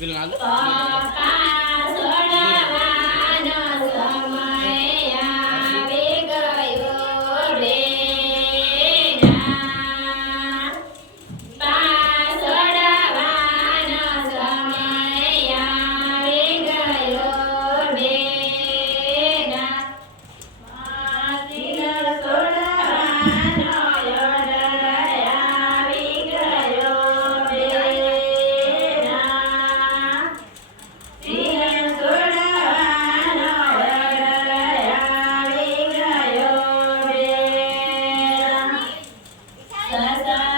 Sri Lanka. Sasa